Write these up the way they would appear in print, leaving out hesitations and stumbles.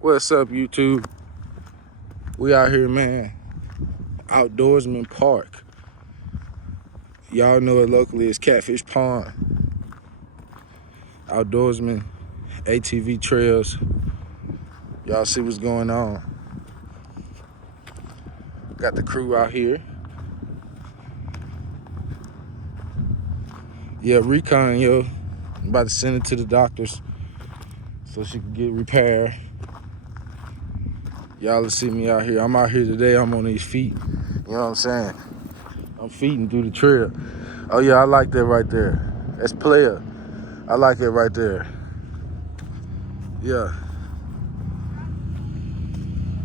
What's up, YouTube? We out here, man. Outdoorsman Park. Y'all know it locally as Catfish Pond. Outdoorsman, ATV trails. Y'all see what's going on. Got the crew out here. Yeah, Recon, yo. I'm about to send it to the doctors so she can get repaired. Y'all will see me out here. I'm out here today. I'm on these feet. You know what I'm saying? I'm feeding through the trail. Oh yeah, I like that right there. That's player. I like it right there. Yeah.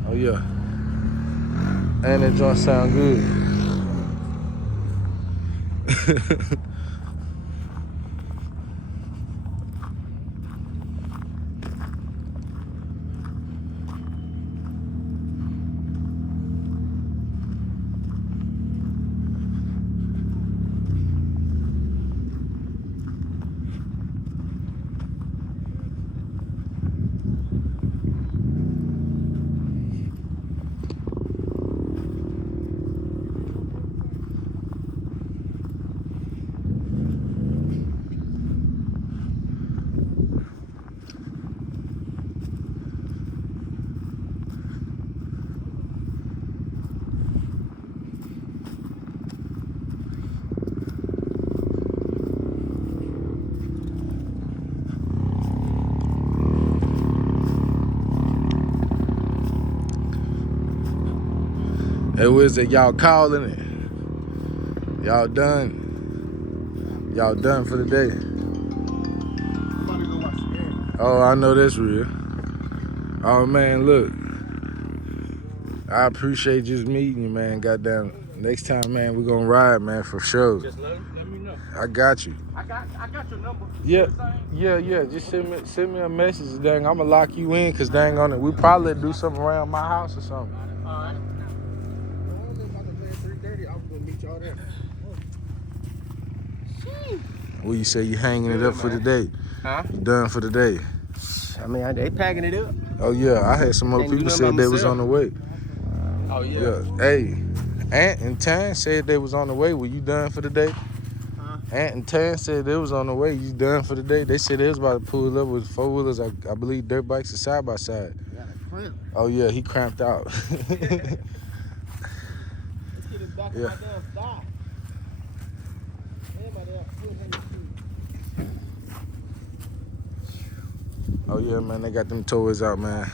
Oh yeah. And that joint sound good. Hey, what is it? Y'all calling it? Y'all done? Y'all done for the day? Oh, I know that's real. Oh man, look. I appreciate just meeting you, man. Goddamn. Next time, man, we're gonna ride, man, for sure. Just let me know. I got you. I got your number. Yeah. Just send me a message, dang. I'ma lock you in, cause dang on it. We probably do something around my house or something. All right. I was about to play at 3:30. I was gonna meet y'all there. Well, you say you hanging it up for the day? Huh? You done for the day? I mean, they packing it up. Oh yeah, I had some other people said they was on the way. Oh yeah. Yeah. Hey, Ant and Tan said they was on the way. Were you done for the day? Huh? Ant and Tan said they was on the way. You done for the day? They said they was about to pull up with 4-wheelers. I believe dirt bikes and side by side. Got a cramp. Oh yeah, he cramped out. This kid is back Yeah. my damn stop. Oh yeah, man, they got them toys out, man.